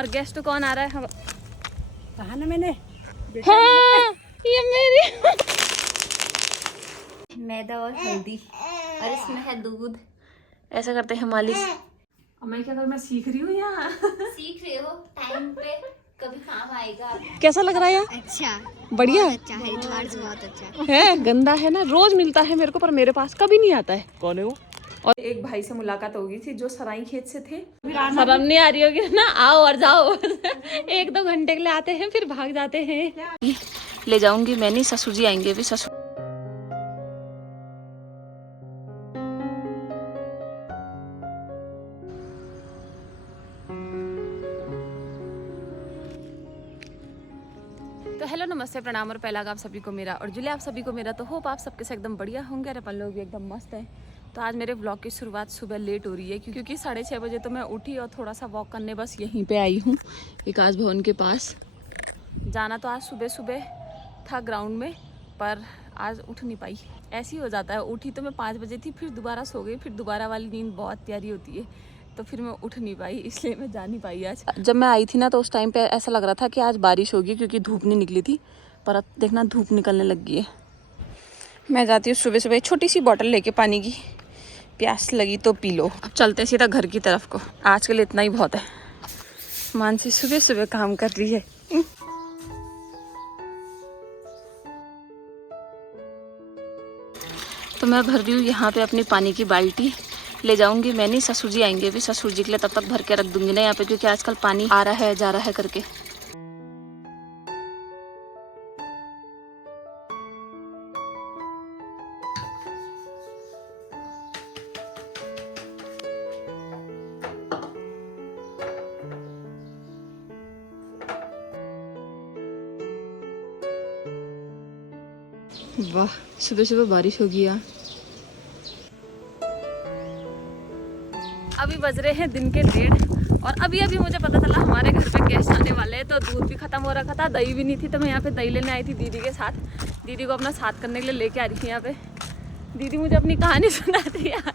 और गेस्ट कौन आ रहा है? कहा ना मैंने हाँ, ये मेरी मैदा और हल्दी और इसमें है दूध। ऐसा करते हैं मालिश। और मैं क्या करूँ, मैं सीख रही हूँ यहाँ। सीख रहे हो, टाइम पे कभी काम आएगा। कैसा लग रहा है यार? अच्छा, बढ़िया अच्छा है, तुम्हारे से बहुत अच्छा है। गंदा है ना, रोज मिलता है मेरे को पर मेरे पास कभी नहीं आता है। कौन है वो? और एक भाई से मुलाकात हो गई थी जो सराई खेत से थे। शर्म नहीं आ रही होगी ना? आओ और जाओ। 1-2 घंटे के लिए आते हैं फिर भाग जाते हैं। ले जाऊंगी मैं नहीं, ससुर जी आएंगे भी। ससुर तो हेलो नमस्ते प्रणाम और पहला आप सभी को मेरा और जुले आप सभी को मेरा। तो होप आप सबके से एकदम बढ़िया होंगे और अपन लोग भी एकदम मस्त हैं। तो आज मेरे व्लॉग की शुरुआत सुबह लेट हो रही है क्योंकि 6:30 बजे तो मैं उठी और थोड़ा सा वॉक करने बस यहीं पे आई हूँ विकास भवन के पास। जाना तो आज सुबह सुबह था ग्राउंड में पर आज उठ नहीं पाई। ऐसे ही हो जाता है, उठी तो मैं 5 बजे थी, फिर दोबारा सो गई, फिर दोबारा वाली नींद बहुत प्यारी होती है तो फिर मैं उठ नहीं पाई, इसलिए मैं जा नहीं पाई आज। जब मैं आई थी ना तो उस टाइम पे ऐसा लग रहा था कि आज बारिश होगी क्योंकि धूप नहीं निकली थी, पर अब देखना धूप निकलने लग गई है। मैं जाती हूँ सुबह सुबह, छोटी सी बॉटल लेके पानी की, प्यास लगी तो पी लो। अब चलते हैं सीधा घर की तरफ को, आज के लिए इतना ही बहुत है। मानसी सुबह सुबह काम कर रही है। तो मैं भर रही हूँ यहाँ पे अपनी पानी की बाल्टी, ले जाऊंगी मैं नहीं, ससुर जी आएंगे भी। ससुर जी के लिए तब तक भर के रख दूंगी ना यहाँ पे, क्योंकि आजकल पानी आ रहा है जा रहा है करके। वाह, सुबह सुबह बारिश होगी यार। अभी बज रहे हैं दिन के 1:30 और अभी मुझे पता चला हमारे घर पे गेस्ट आने वाले हैं। तो दूध भी खत्म हो रखा था, दही भी नहीं थी, तो मैं यहाँ पे दही लेने आई थी दीदी के साथ। दीदी को अपना साथ करने के लिए लेके आ रही थी यहाँ पे। दीदी मुझे अपनी कहानी सुनाती है यार।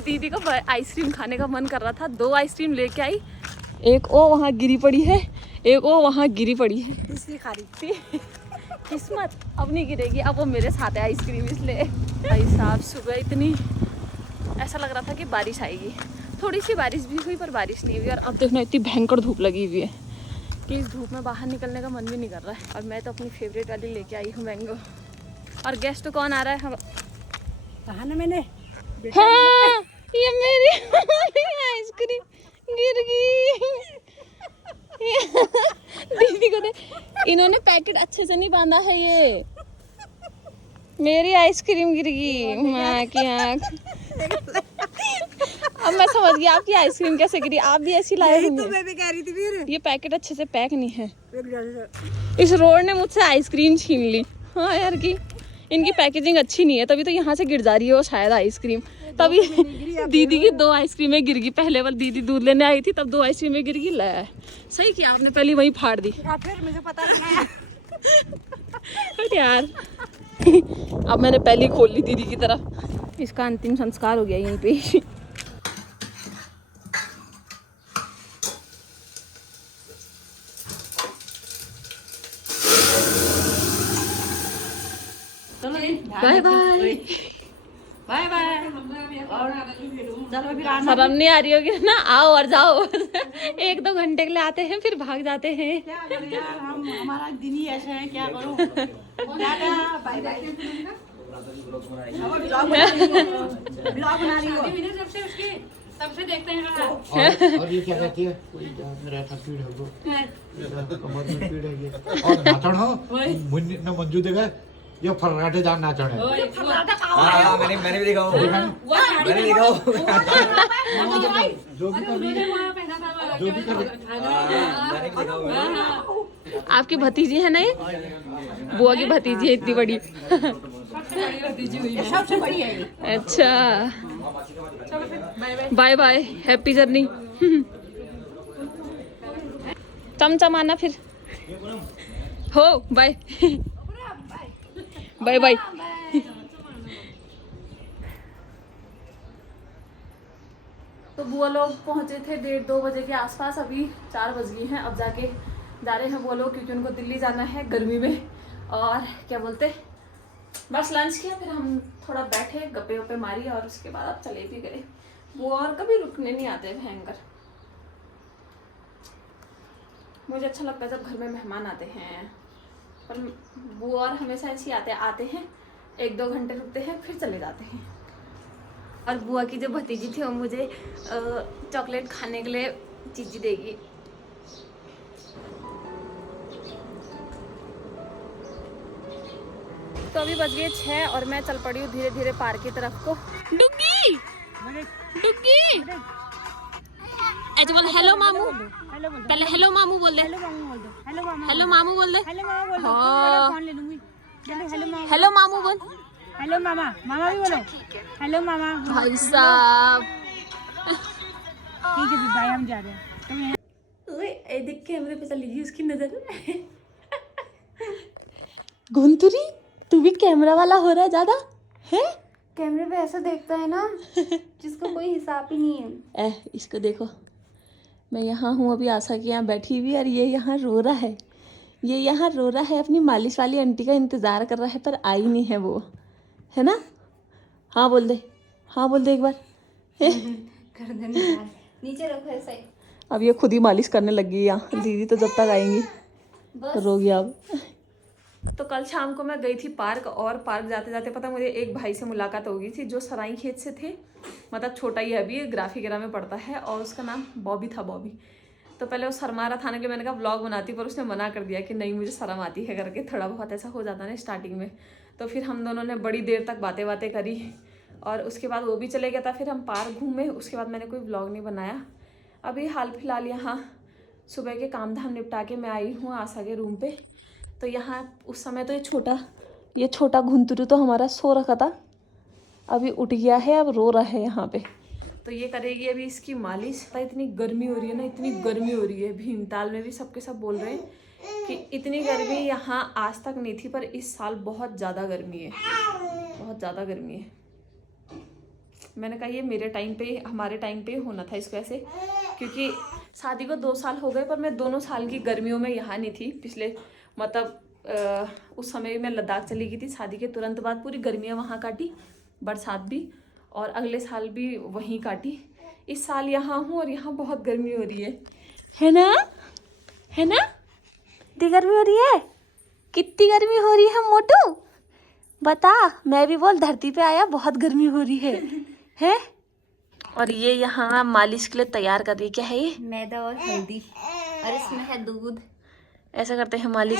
दीदी को आइसक्रीम खाने का मन कर रहा था, 2 आइसक्रीम लेके आई, एक वो वहाँ गिरी पड़ी है, एक वो वहाँ गिरी पड़ी है, इसलिए खा रही थी। किस्मत अब नहीं गिरेगी, अब वो मेरे साथ है आइसक्रीम, इसलिए। भाई साहब सुबह इतनी ऐसा लग रहा था कि बारिश आएगी, थोड़ी सी बारिश भी हुई पर बारिश नहीं हुई। और अब देखना इतनी भयंकर धूप लगी हुई है कि इस धूप में बाहर निकलने का मन भी नहीं कर रहा है। और मैं तो अपनी फेवरेट वाली लेके आई हूँ मैंगो। और गेस्ट कौन आ रहा है? कहा ना मैंने हाँ, ये मेरी आइसक्रीम गिर गई। दीदी को इन्होंने पैकेट अच्छे से नहीं बांधा है, ये मेरी आइसक्रीम गिर गई। माँ की आँख। अब मैं समझ गई आपकी आइसक्रीम कैसे गिरी, आप भी ऐसी लाए होंगे। तो मैं भी कह रही थी फिर ये पैकेट अच्छे से पैक नहीं है। इस रोड ने मुझसे आइसक्रीम छीन ली। हाँ यार की इनकी पैकेजिंग अच्छी नहीं है, तभी तो यहाँ से गिर जा रही है वो शायद आइसक्रीम। तभी दीदी की 2 आइसक्रीमें गिर गई। पहले वाली दीदी दूध लेने आई थी तब 2 आइसक्रीमें गिर गई। लाया सही किया आपने, पहले वही फाड़ दी। फिर मुझे पता लगा यार अब मैंने पहले खोल ली दीदी की तरफ। इसका अंतिम संस्कार हो गया यहीं पे। Bye bye bye bye. शर्म नहीं आ रही होगी ना? आओ और जाओ। 1-2 घंटे के लिए आते हैं फिर भाग जाते हैं। क्या करें यार, हम हमारा दिन ही ऐसे है, क्या करूं। Bye bye. ब्लॉग बना रही हो सबसे देखते हैं। और ये क्या कहती है? मेरा पीड़ है वो, कमर में पीड़ है ये। और नाचण हो मुन्नी न मंजू देगा ये फर्राटे दान नाचण है। हाँ मैंने भी देखा हूँ, मैंने देखा हूँ। जो भी आपकी भतीजी है ना, ये बुआ की भतीजी है इतनी बड़ी। सबसे बड़ी है ये। अच्छा बाय बाय, हैप्पी जर्नी। चमचमाना फिर हो। Bye bye bye. तो बुआ लोग पहुंचे थे 1:30-2 बजे के आसपास, अभी 4 बज गई हैं। अब जाके जा रहे हैं बुआ लोग क्योंकि उनको दिल्ली जाना है गर्मी में। और क्या बोलते, बस लंच किया, फिर हम थोड़ा बैठे गप्पे वप्पे मारी और उसके बाद अब चले भी गए। बुआ और कभी रुकने नहीं आते भयंकर। मुझे अच्छा लगता है जब घर में मेहमान आते हैं, पर बुआ और हमेशा ऐसे आते हैं 1-2 घंटे रुकते हैं फिर चले जाते हैं। और बुआ की जो भतीजी थी वो मुझे चॉकलेट खाने के लिए चीज़ी देगी। तो अभी बज गए 6 और मैं चल पड़ी हूँ धीरे धीरे पार्क की तरफ को। डुग्गी डुग्गी ऐसे बोल, हेलो मामू, पहले हेलो मामू बोल दे, हेलो मामू बोल दे, हाँ हेलो मामू बोल, हेलो मामा, मामा भी बोलो, हेलो मामा। भाई साहब ठीक है भाई, हम जा रहे हैं। ओए देख के कैमरे पे चली गई उसकी नजर। गुंतुरी, तू भी कैमरा वाला हो रहा है ज्यादा है। कैमरे पे ऐसा देखता है ना जिसका कोई हिसाब ही नहीं है। इसको देखो, मैं यहाँ हूँ अभी आशा के यहाँ बैठी हुई और ये यहाँ रो रहा है। ये यहाँ रो रहा है, अपनी मालिश वाली आंटी का इंतजार कर रहा है पर आई नहीं है वो, है ना। हाँ बोल दे, हाँ बोल दे एक बार। कर दे नीचे रखो ऐसा ही। अब ये खुद ही मालिश करने लगी है यहाँ, दीदी तो जब तक आएंगी रो गया अब। तो कल शाम को मैं गई थी पार्क, और पार्क जाते जाते पता मुझे एक भाई से मुलाकात हो गई थी जो सराई खेत से थे, मतलब छोटा ही है अभी, ग्राफिकेरा में पढ़ता है और उसका नाम बॉबी था, बॉबी। तो पहले वो शर्मा रहा था ना कि मैंने कहा व्लॉग बनाती, पर उसने मना कर दिया कि नहीं मुझे शर्म आती है करके, थोड़ा बहुत ऐसा हो जाता ना स्टार्टिंग में। तो फिर हम दोनों ने बड़ी देर तक बातें करी और उसके बाद वो भी चले गया था। फिर हम पार्क घूमे, उसके बाद मैंने कोई व्लॉग नहीं बनाया। अभी हाल फिलहाल यहाँ सुबह के काम धाम निपटा के मैं आई हूँ आशा के रूम पे। तो यहाँ उस समय तो ये छोटा घुंतरू तो हमारा सो रखा था, अभी उठ गया है, अब रो रहा है यहाँ पे। तो ये करेगी अभी इसकी मालिश। इतनी गर्मी हो रही है ना, इतनी गर्मी हो रही है, भीमताल में भी सबके सब बोल रहे हैं कि इतनी गर्मी यहाँ आज तक नहीं थी, पर इस साल बहुत ज़्यादा गर्मी है, बहुत ज़्यादा गर्मी है। मैंने कहा ये मेरे टाइम पे, हमारे टाइम पे होना था इसको ऐसे, क्योंकि शादी को 2 साल हो गए पर मैं दोनों साल की गर्मियों में यहाँ नहीं थी। पिछले मतलब उस समय मैं लद्दाख चली गई थी शादी के तुरंत बाद, पूरी गर्मियाँ वहाँ काटी, बरसात भी, और अगले साल भी वहीं काटी। इस साल यहाँ हूँ और यहाँ बहुत गर्मी हो रही है ना, है ना। कितनी गर्मी हो रही है, कितनी गर्मी हो रही है मोटू बता। मैं भी बोल धरती पे आया, बहुत गर्मी हो रही है। और ये यहाँ मालिश के लिए तैयार कर रही, क्या है ये, मैदा और हल्दी, और इसमें है दूध। ऐसा करते हैं मालिश।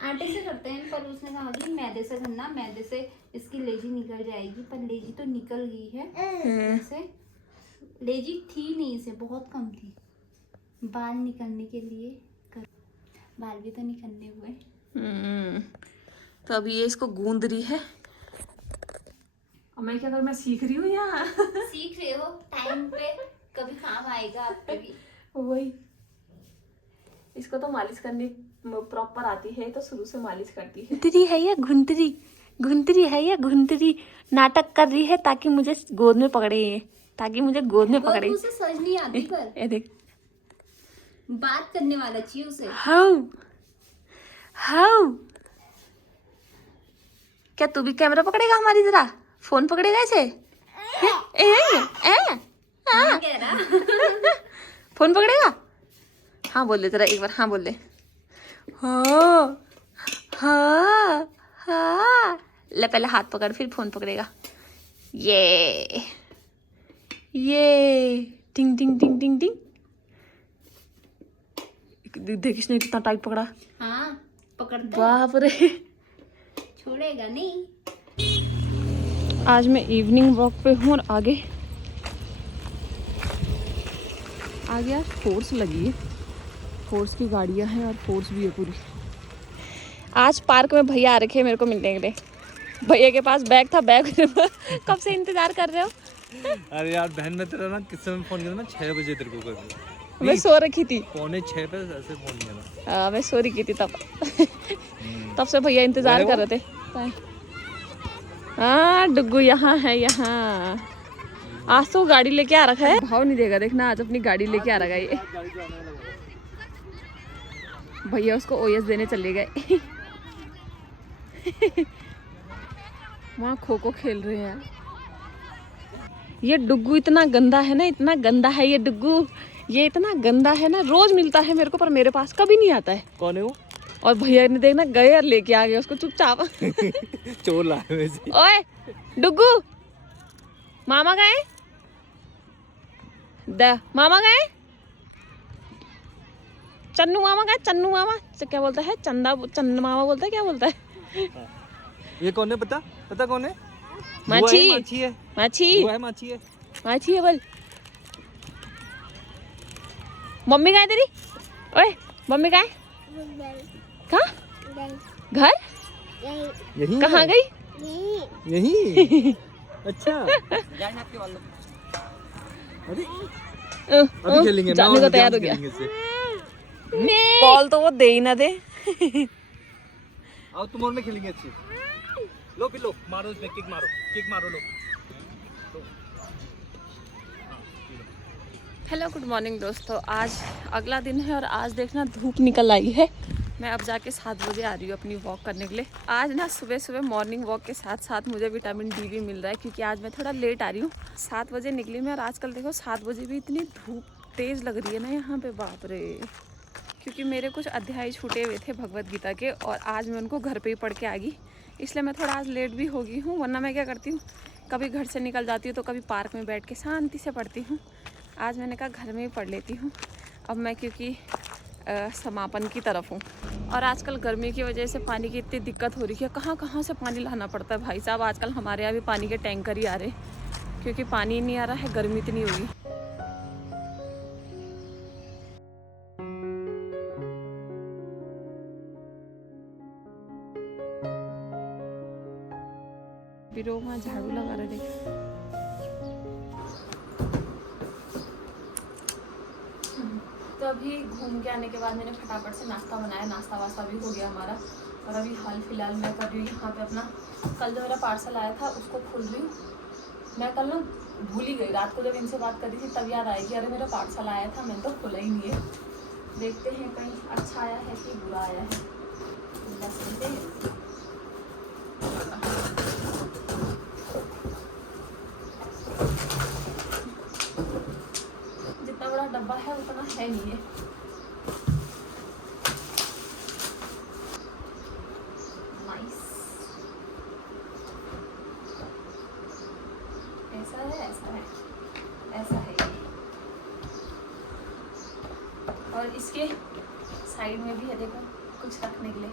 आटे से करते हैं, पर उसने कहा कि मैदे से करना, मैदे से इसकी लेजी निकल जाएगी, पर लेजी तो निकल गई है। इसे लेजी थी नहीं, इसे बहुत कम थी। बाल निकलने के लिए बाल भी तो निकलने हुए। तो अभी ये इसको गूंद रही है और मैं क्या करूँ, मैं सीख रही हूँ यहाँ। सीख रहे हो, टाइम पे कभी काम आएगा आपके भी। वही, इसको तो मालिश करनी प्रॉपर आती है, तो शुरू से मालिश करती है। घुंतरी है ये, घुंतरी है ये, घुंतरी नाटक कर रही है ताकि मुझे गोद में पकड़े, ये ताकि मुझे गोद में पकड़े। उसे समझ नहीं आती, पर ये देख, बात करने वाला चाहिए उसे। हाउ क्या तू भी कैमरा पकड़ेगा हमारी तरह, फोन पकड़ेगा ऐसे? कह रहा फोन पकड़ेगा? हाँ बोल दे तेरा एक बार, हाँ बोल दे। हाँ हाँ हाँ, ले पहले हाथ पकड़ फिर फोन पकड़ेगा। ये टिंग टिंग टिंग टिंग टिंग। देख इसने कितना टाइट पकड़ा। हाँ पकड़ता है, बाप रे, छोड़ेगा नहीं। आज मैं इवनिंग वॉक पे हूँ और आगे यार फोर्स लगी है, फोर्स की गाड़ियाँ हैं और फोर्स भी है पूरी। आज पार्क में भैया आ रखे हैं मेरे को मिलने के लिए। भैया के पास बैग था, बैग कब से इंतजार कर रहे हो? अरे यार बहन, मैं तेरा ना किस समय फोन किया था ना, 6 बजे तेरे को कर, मैं सो रखी थी, 5:45 पे ऐसे फोन किया था। मैं सो रही थी तब से भैया इंतजार कर रहे थे। हाँ डुग्गू यहाँ है, यहाँ आज तो गाड़ी लेके आ रखा है, भाव नहीं देगा देखना, आज अपनी गाड़ी लेके आ रखा है ये। भैया उसको ओएस देने चले गए। वहाँ खो खो खेल रहे हैं। ये डुग्गू इतना गंदा है ना, इतना गंदा है ये डुग्गू, ये इतना गंदा है ना, रोज मिलता है मेरे को पर मेरे पास कभी नहीं आता है। कौन है वो? और भैया ने देखना गए और लेके आ गए उसको चुपचाप। चोर लाए वैसे। ओए डुग्गू, मामा गए? मामा गए? चन्नू मामा गए? चन्नू मामा से क्या बोलता है? चंदा मामा बोलता है, क्या बोलता है? ये कौन है पता? पता कौन है? माछी। माछी है। माछी। वो है माछी है। माछी है बोल। मम्मी कहाँ है तेरी? ओए मम्मी कहाँ है? कहाँ? घर? यही कहाँ गई? यही। अच्छा। अरे अभी खेलेंगे, जाने को तैयार हो गया। बॉल तो वो दे ही ना दे। आओ तुम और मैं खेलेंगे अच्छी। लो फिर लो, मारो इसमें, किक मारो लो। हेलो गुड मॉर्निंग दोस्तों, आज अगला दिन है और आज देखना धूप निकल आई है। मैं अब जाके 7 बजे आ रही हूँ अपनी वॉक करने के लिए। आज ना सुबह सुबह मॉर्निंग वॉक के साथ साथ मुझे विटामिन डी भी मिल रहा है, क्योंकि आज मैं थोड़ा लेट आ रही हूँ। 7 बजे निकली मैं और आजकल देखो 7 बजे भी इतनी धूप तेज़ लग रही है ना यहाँ पे, बाप रे। क्योंकि मेरे कुछ अध्याय छूटे हुए थे भगवत गीता के और आज मैं उनको घर पे ही पढ़ के आ गई, इसलिए मैं थोड़ा आज लेट भी हो गई हूँ। वरना मैं क्या करती हूँ, कभी घर से निकल जाती हूँ तो कभी पार्क में बैठ के शांति से पढ़ती हूँ। आज मैंने कहा घर में ही पढ़ लेती हूँ अब मैं, क्योंकि समापन की तरफ हूँ। और आजकल गर्मी की वजह से पानी की इतनी दिक्कत हो रही है, कहाँ कहाँ से पानी लाना पड़ता है भाई साहब। आजकल हमारे यहाँ भी पानी के टैंकर ही आ रहे, क्योंकि पानी ही नहीं आ रहा है, गर्मी इतनी हो गई। बिरो वहाँ झाड़ू लगा रहे देख। तो अभी घूम के आने के बाद मैंने फटाफट से नाश्ता बनाया, नाश्ता वास्ता भी हो गया हमारा। और अभी हाल फिलहाल मैं कर रही हूँ यहाँ पे अपना, कल जो मेरा पार्सल आया था उसको खोल रही हूँ। मैं कल ना भूल ही गई, रात को जब इनसे बात कर रही थी तब याद आएगी अरे मेरा पार्सल आया था, मैंने तो खोला ही नहीं है। देखते हैं कहीं अच्छा आया है कि बुरा आया है। जितना बड़ा डब्बा है उतना है नहीं है। नाइस, ऐसा है, ऐसा है, ऐसा है। और इसके साइड में भी है देखो कुछ रखने के लिए,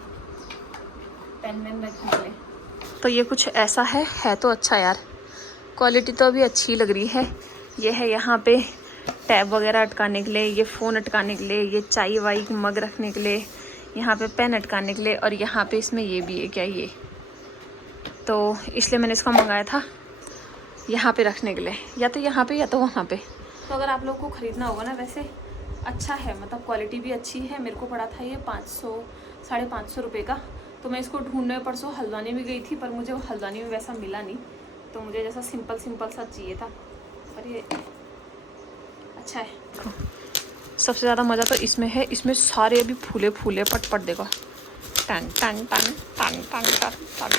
पेन वेन रखने के लिए। तो ये कुछ ऐसा है तो अच्छा यार, क्वालिटी तो अभी अच्छी लग रही है। ये है यहाँ पे टैब वगैरह अटकाने के लिए, ये फ़ोन अटकाने के लिए, ये चाय वाई मग रखने के लिए, यहाँ पे पेन अटकाने के लिए, और यहाँ पे इसमें ये भी है क्या ये, तो इसलिए मैंने इसका मंगाया था यहाँ पे रखने के लिए, या तो यहाँ पे या तो वहाँ पे। तो अगर आप लोगों को ख़रीदना होगा ना, वैसे अच्छा है, मतलब क्वालिटी भी अच्छी है। मेरे को पड़ा था ये 500 550 रुपये का। तो मैं इसको ढूंढने परसों हल्द्वानी भी गई थी, पर मुझे वो हल्द्वानी में वैसा मिला नहीं, तो मुझे जैसा सिंपल सा चाहिए था। पर ये अच्छा है। सबसे ज़्यादा मज़ा तो इसमें है, इसमें सारे अभी फूले फूले पट देखो, टंग टंग टंग टंग टंग टंग टंग।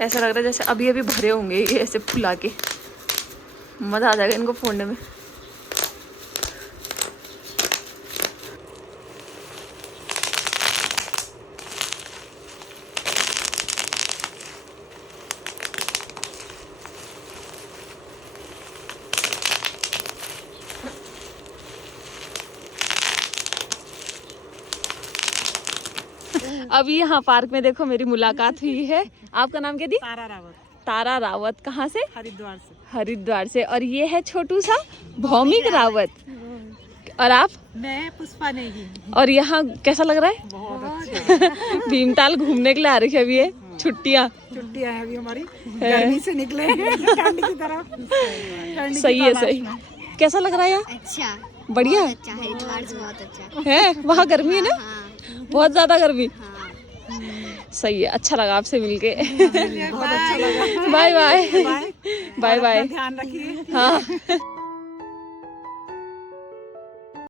ऐसा लग रहा है जैसे अभी अभी भरे होंगे ये, ऐसे फुला के। मज़ा आ जाएगा इनको फोड़ने में। अभी यहाँ पार्क में देखो मेरी मुलाकात हुई है। आपका नाम क्या दी? तारा रावत। तारा रावत। कहाँ से? हरिद्वार से। हरिद्वार से। और ये है छोटू सा भौमिक रावत। और आप? मैं पुष्पा नेगी। और यहाँ कैसा लग रहा है? बहुत अच्छा। भीमताल घूमने के लिए आ रही है अभी, ये छुट्टियाँ है अभी हमारी, गर्मी से निकले हैं ठंड की तरफ। सही है, सही। कैसा लग रहा है यहाँ? अच्छा, बढ़िया अच्छा है, हरिद्वार से बहुत अच्छा है। वहाँ गर्मी है ना? हाँ, बहुत ज्यादा गर्मी। हाँ। सही है, अच्छा लगा आपसे मिलके। Bye bye bye bye. ध्यान रखिए। हाँ।